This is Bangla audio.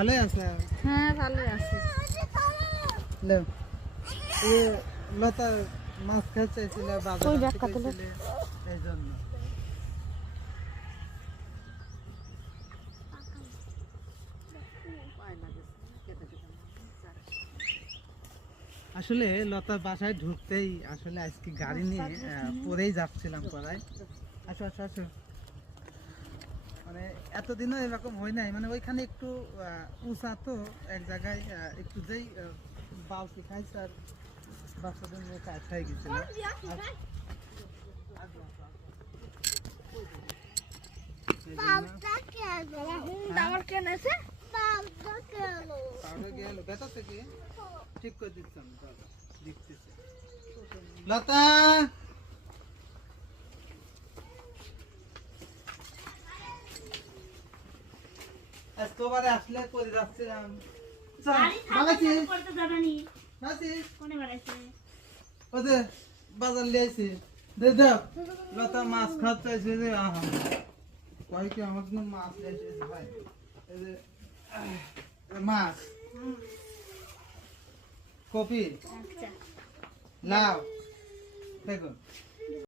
ভালোই আছে। হ্যাঁ ভালোই আছে। লেও এই লতা মাছ খেতে চাইছিল বাজার ওই আনতে ব্যাগ কাটলে। কইছিলে এই জন্য। আসলে লতার বাসায় ঢুকতেই আসলে আজকে গাড়ি নিয়ে পরেই যাচ্ছিলাম পড়ায়। আসো আসো আসো। মানে এতদিনও এরকম হয় নাই, মানে ওইখানে একটু উঁচা তো এক জায়গায় একটু যেই বালতি খাইছে আর বাচ্চাদের নিয়ে কাছাই গেছিল। ঠিক করে দিচ্ছি দেখতেছি। লতা তোবারে আসলে করে যাচ্ছিলাম। ওদের বাজার লিয়েছি দে দেখ লতা মাছ খাচ্ছে যে আহা কয় কি আমার জন্য মাছ লিয়েছে ভাই। এই যে মাছ, কপি, লাউ, দেখুন